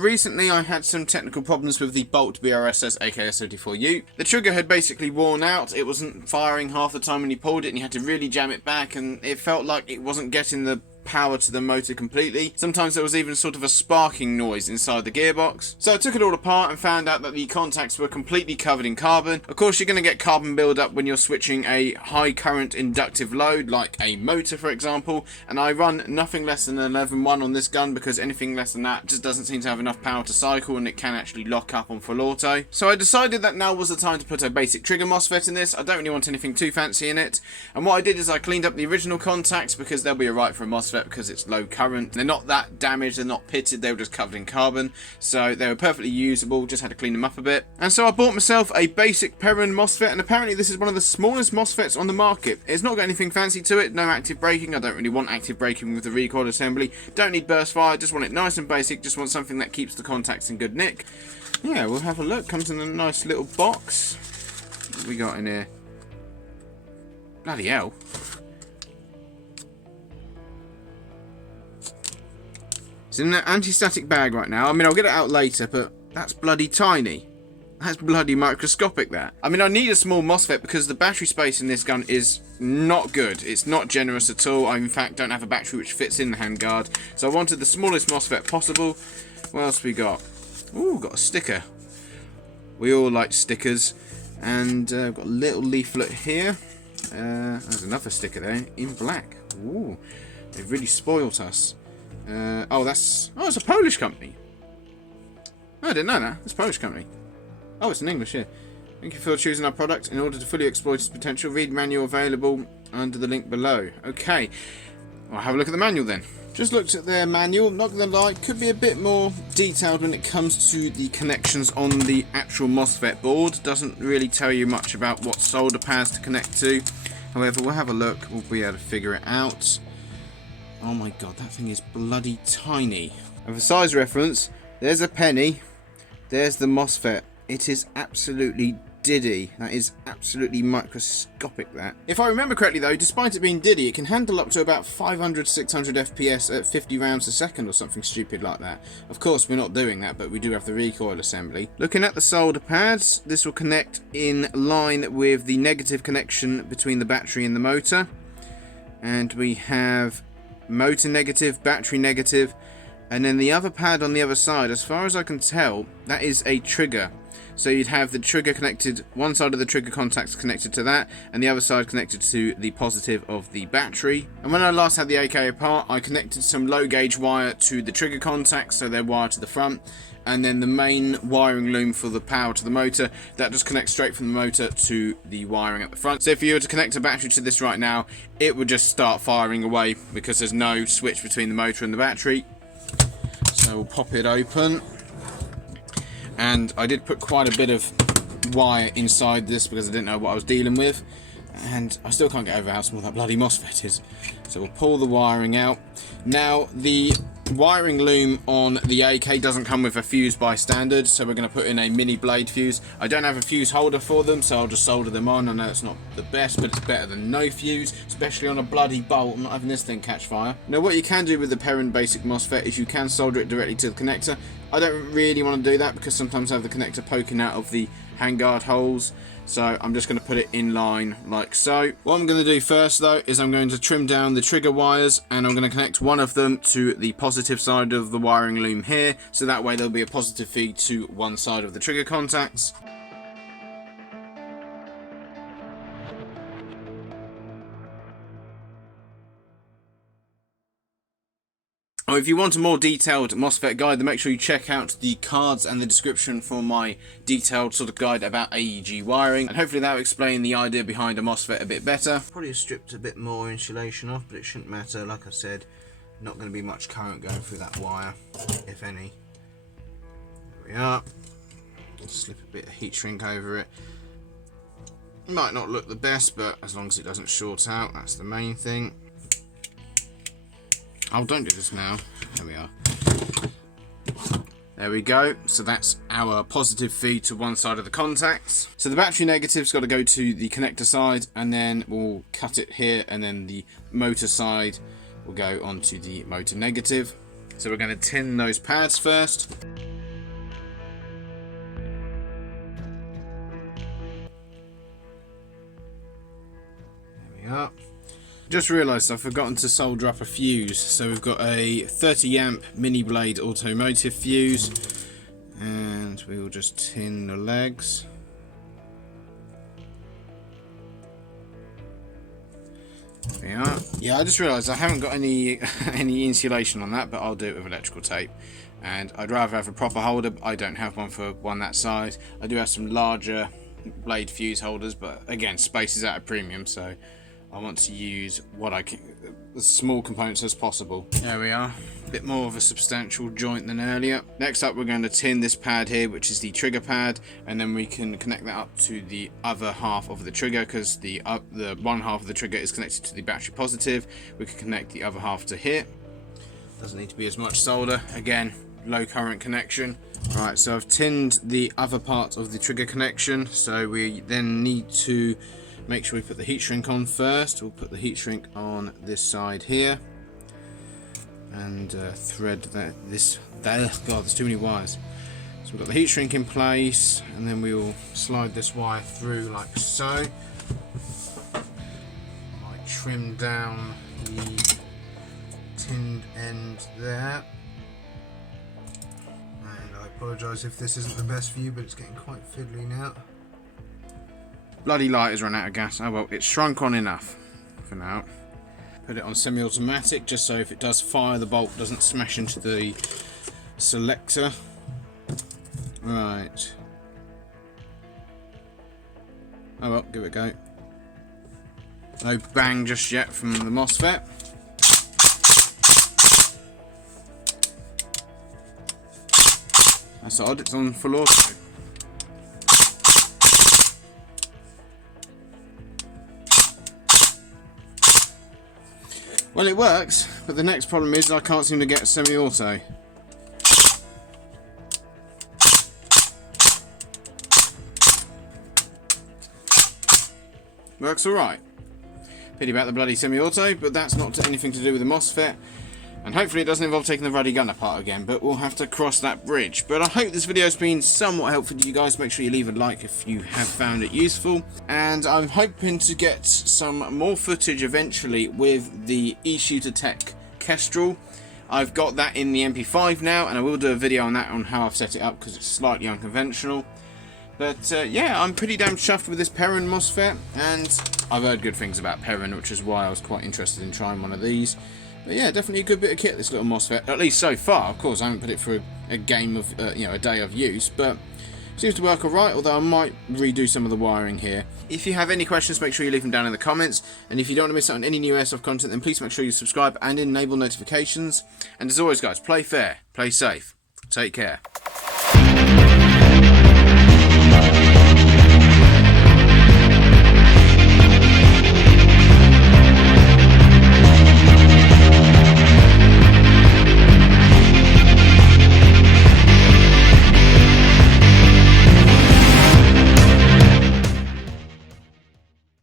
Recently I had some technical problems with the BOLT BRSS AKS74U. The trigger had basically worn out, it wasn't firing half the time when you pulled it and you had to really jam it back, and it felt like it wasn't getting the power to the motor completely. Sometimes there was even sort of a sparking noise inside the gearbox. So I took it all apart and found out that the contacts were completely covered in carbon. Of course, you're going to get carbon buildup when you're switching a high current inductive load like a motor, for example, and I run nothing less than 11.1 on this gun because anything less than that just doesn't seem to have enough power to cycle, and it can actually lock up on full auto. So I decided that now was the time to put a basic trigger MOSFET in this. I don't really want anything too fancy in it, and what I did is I cleaned up the original contacts because they'll be alright for a MOSFET because it's low current. They're not that damaged, they're not pitted, they were just covered in carbon, so they were perfectly usable, just had to clean them up a bit. And so I bought myself a basic Perun MOSFET, and apparently this is one of the smallest MOSFETs on the market. It's not got anything fancy to it, no active braking. I don't really want active braking with the recoil assembly, don't need burst fire, just want it nice and basic, just want something that keeps the contacts in good nick. Yeah, we'll have a look. Comes in a nice little box. What we got in here? Bloody hell. It's in an anti-static bag right now. I mean, I'll get it out later, but that's bloody tiny. That's bloody microscopic, that. I mean, I need a small MOSFET because the battery space in this gun is not good. It's not generous at all. I, in fact, don't have a battery which fits in the handguard. So I wanted the smallest MOSFET possible. What else we got? Ooh, got a sticker. We all like stickers. And we've got a little leaflet here. There's another sticker there in black. Ooh, they've really spoilt us. It's a Polish company. Oh, I didn't know that. It's a Polish company. Oh, it's in English here. Thank you for choosing our product. In order to fully exploit its potential, read manual available under the link below. Okay, I'll have a look at the manual then. Just looked at their manual. Not gonna lie, could be a bit more detailed when it comes to the connections on the actual MOSFET board. Doesn't really tell you much about what solder pads to connect to. However, we'll have a look. We'll be able to figure it out. Oh my god, that thing is bloody tiny. And for size reference, there's a penny, there's the MOSFET. It is absolutely diddy. That is absolutely microscopic, that. If I remember correctly though, despite it being diddy, it can handle up to about 500-600 FPS at 50 rounds a second or something stupid like that. Of course, we're not doing that, but we do have the recoil assembly. Looking at the solder pads, this will connect in line with the negative connection between the battery and the motor. And we have motor negative, battery negative, and then the other pad on the other side, as far as I can tell, that is a trigger. So you'd have the trigger connected, one side of the trigger contacts connected to that, and the other side connected to the positive of the battery. And when I last had the AK apart, I connected some low gauge wire to the trigger contacts, so they're wired to the front, and then the main wiring loom for the power to the motor, that just connects straight from the motor to the wiring at the front. So if you were to connect a battery to this right now, it would just start firing away because there's no switch between the motor and the battery. So we'll pop it open. And I did put quite a bit of wire inside this because I didn't know what I was dealing with. And I still can't get over how small that bloody MOSFET is. So we'll pull the wiring out. Now, the wiring loom on the AK doesn't come with a fuse by standard, so we're going to put in a mini blade fuse. I don't have a fuse holder for them, so I'll just solder them on. I know it's not the best, but it's better than no fuse, especially on a bloody bolt. I'm not having this thing catch fire. Now, what you can do with the Perun basic MOSFET is you can solder it directly to the connector. I don't really want to do that because sometimes I have the connector poking out of the handguard holes. So I'm just going to put it in line like so. What I'm going to do first though is I'm going to trim down the trigger wires, and I'm going to connect one of them to the positive side of the wiring loom here, so that way there'll be a positive feed to one side of the trigger contacts. Oh, if you want a more detailed MOSFET guide, then make sure you check out the cards and the description for my detailed sort of guide about AEG wiring, and hopefully that will explain the idea behind a MOSFET a bit better. Probably stripped a bit more insulation off, but it shouldn't matter. Like I said, not going to be much current going through that wire, if any. There we are. Slip a bit of heat shrink over it. Might not look the best, but as long as it doesn't short out, that's the main thing. Oh, don't do this now. There we are. There we go. So that's our positive feed to one side of the contacts. So the battery negative's got to go to the connector side, and then we'll cut it here, and then the motor side will go onto the motor negative. So we're going to tin those pads first. are. Just realised I've forgotten to solder up a fuse. So we've got a 30 amp mini blade automotive fuse, and we will just tin the legs. There we are. Yeah, I just realised I haven't got any insulation on that, but I'll do it with electrical tape. And I'd rather have a proper holder, but I don't have one for one that size. I do have some larger blade fuse holders, but again, space is at a premium, so I want to use what I can, as small components as possible. There we are, a bit more of a substantial joint than earlier. Next up, we're going to tin this pad here, which is the trigger pad, and then we can connect that up to the other half of the trigger, because the one half of the trigger is connected to the battery positive. We can connect the other half to here. Doesn't need to be as much solder. Again, low current connection. Right, so I've tinned the other part of the trigger connection, so we then need to make sure we put the heat shrink on first. We'll put the heat shrink on this side here and thread that. God, there's too many wires. So we've got the heat shrink in place, and then we will slide this wire through like so. Might trim down the tinned end there. And I apologise if this isn't the best view, but it's getting quite fiddly now. Bloody light has run out of gas. Oh well, it's shrunk on enough for now. Put it on semi-automatic, just so if it does fire, the bolt doesn't smash into the selector. Right. Oh well, give it a go. No bang just yet from the MOSFET. That's odd, it's on full auto. Well, it works, but the next problem is I can't seem to get semi-auto. Works alright. Pity about the bloody semi-auto, but that's not anything to do with the MOSFET. And hopefully it doesn't involve taking the ruddy gun apart again, but we'll have to cross that bridge. But I hope this video has been somewhat helpful to you guys. Make sure you leave a like if you have found it useful. And I'm hoping to get some more footage eventually with the eShooter Tech Kestrel. I've got that in the MP5 now, and I will do a video on that, on how I've set it up, because it's slightly unconventional. But yeah, I'm pretty damn chuffed with this Perun MOSFET, and I've heard good things about Perun, which is why I was quite interested in trying one of these. But yeah, definitely a good bit of kit, this little MOSFET, at least so far. Of course, I haven't put it through a game of, a day of use, but seems to work alright, although I might redo some of the wiring here. If you have any questions, make sure you leave them down in the comments, and if you don't want to miss out on any new Airsoft content, then please make sure you subscribe and enable notifications. And as always guys, play fair, play safe, take care.